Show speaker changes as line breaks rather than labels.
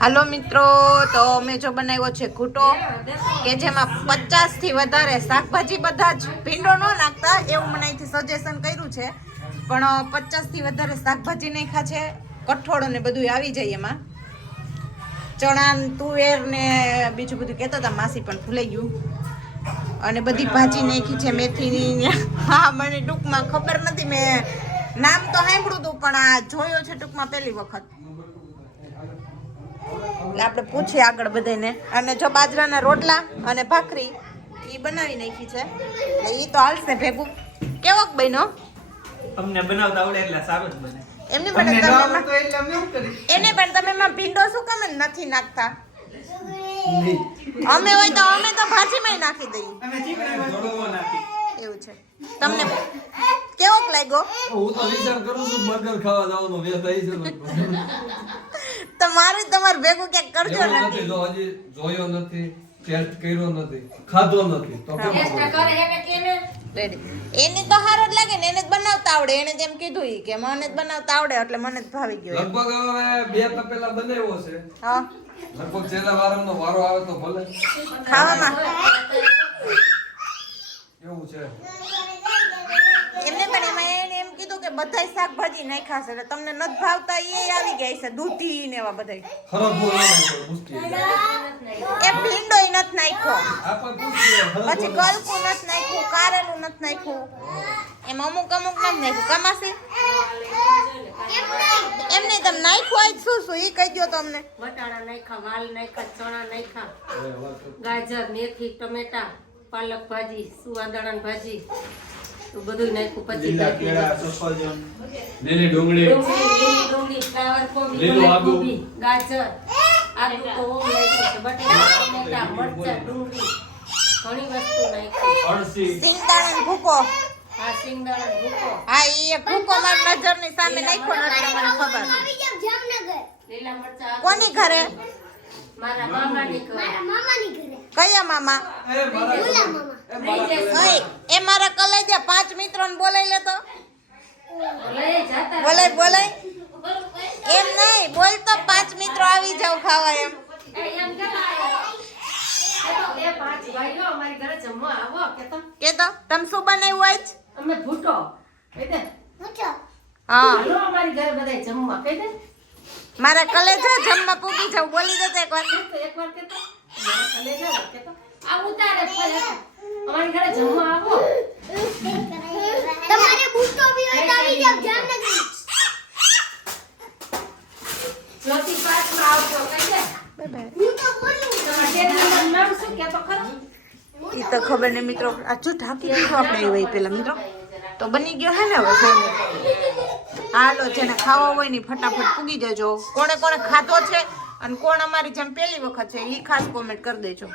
હાલો મિત્રો, તો અમે જો બનાવ્યો છે ઘૂંટો, કે જેમાં પચાસથી વધારે શાકભાજી બધા જ ભીંડો ન નાખતા, એવું મને અહીંથી સજેશન કર્યું છે. પણ પચાસથી વધારે શાકભાજી નાખ્યા છે, કઠોળ ને બધું આવી જાય એમાં. ચણા તુવેર ને બીજું બધું કહેતા હતા, માસી પણ ભૂલાઈ ગયું. અને બધી ભાજી નાખી છે મેથીની. હા, મને ટૂંકમાં ખબર નથી, મેં નામ તો સાંભળ્યું હતું, પણ આ જોયો છે ટૂંકમાં પહેલી વખત. આપણે પૂછીએ આગળ બધાને અને જો બાજરાના રોટલા અને ભાખરી એ બનાવી નાખી છે. એટલે એ તો હાલશે ભેગું. કેવોક બહેનો
અમને બનાવતા આવડે એટલે સારું જ બને.
એમને પણ તમે? એને પણ તમે એમાં ભીંડો શું કામ નથી નાખતા? અમે હોય તો અમે તો ભાજીમાં નાખી દઈએ.
અમે ચીકણી નાખી.
એવું છે. તમને કેવોક લાગ્યો?
હું તો વિચાર કરું છું બર્ગર ખાવા જવાનો મેં થઈ છે
તમારું તમારે ભેગું ક્યાંક કરજો ને.
નથી જો હજી જોયો નથી ટેસ્ટ કર્યો નથી ખાધો નથી તો
એને તો સારો જ લાગે ને એને જ બનાવતા આવડે. એને જેમ કીધું ઈ કે મને જ બનાવતા આવડે એટલે મને જ ભાવી ગયો
લગભગ હવે બે તપેલા બનાવ્યો છે.
હા.
લગભગ છેલ્લા વારમનો વારો આવે તો ભલે.
ખાવામાં
એવું છે
એમને પણ એમાં એને એમ કીધું કે બધાય શાકભાજી નાખ્યા છે એટલે તમને નથી ભાવતા એ આવી ગયા છે દૂધી ને એવા બધાય. એ ભીંડોય નથી નાખ્યો. પછી ગલકું નથી નાખ્યું કારેલું નથી નાખ્યું. એમ અમુક અમુક નથી નાખ્યું. કમાશે? એમને તમે નાખ્યું આજ શું શું? એ કહી દો તમને.
વટાણા નાખ્યા વાલ નાખ્યા ચણા નાખ્યા. ગાજર મેથી ટમેટા પાલક ભાજી સુવાદાણા ભાજી. તો બધું નાખ્યું પછી
લીલા કેળા, સફરજન.
લીલી ડુંગળી.
ડુંગળી, લીલી ડુંગળી, ફ્લાવર કોબી,
લીલું આદુ.
ગાજર. આદુ તો નાખ્યું છે બટેટા ટમેટા મરચા ડુંગળી ઘણી વસ્તુ નાખી.
અળસી.
સિંગદાણા ભૂકો.
હા સિંગદાણા ભૂકો.
હા એ ભૂકો માર નજરની સામે નાખ્યો ને એટલે મને ખબર.
લીલા મરચા
કોની ઘરે?
મારા મામાની ઘરે.
કયા મામા?
એ મારા એ મારા ઘરે.
ઓય એ મારા કલેજા મિત્રોને બોલાઈ લેતો બોલાય બોલાય એમ નહીં બોલ તો પાંચ મિત્રો આવી જાવ ખાવા એમ.
એ એમ કેતા એ તો બે પાંચ ભાઈઓ અમારી ઘરે જમવા આવો કે તો?
તમે શું બનાવ્યું આજ?
અમે ભૂટો.
હા.
અમારી ઘરે બધા જમવા. કહી દે.
મારા કલેજા જમવા પૂકી જાવ બોલી દેતો એક વાર.
એકવાર કે મારા કલેજા કે આ ઉતારે અમારી ઘરે જમવા આવો
તમારે બુસ્તો બી હોય તો આવી જાવ જામનગર
જ્યોતિ પાર્કમાં આવજો કહી દે
હું તો બોલું
તમારા ડેડીનું નામ શું કે તો ખરો
એ તો ખબર નહીં મિત્રો. આ જો ઢાંકી દીધું આપણે એ હોય પેલા, મિત્રો. તો બની ગયો હે ને હવે હાલો, જેને ખાવા હોય ને ફટાફટ પૂગી જજો. કોણે કોણે ખાતો છે અને કોણ અમારી જેમ પહેલી વખત છે એ ખાસ કોમેન્ટ કરી દેજો.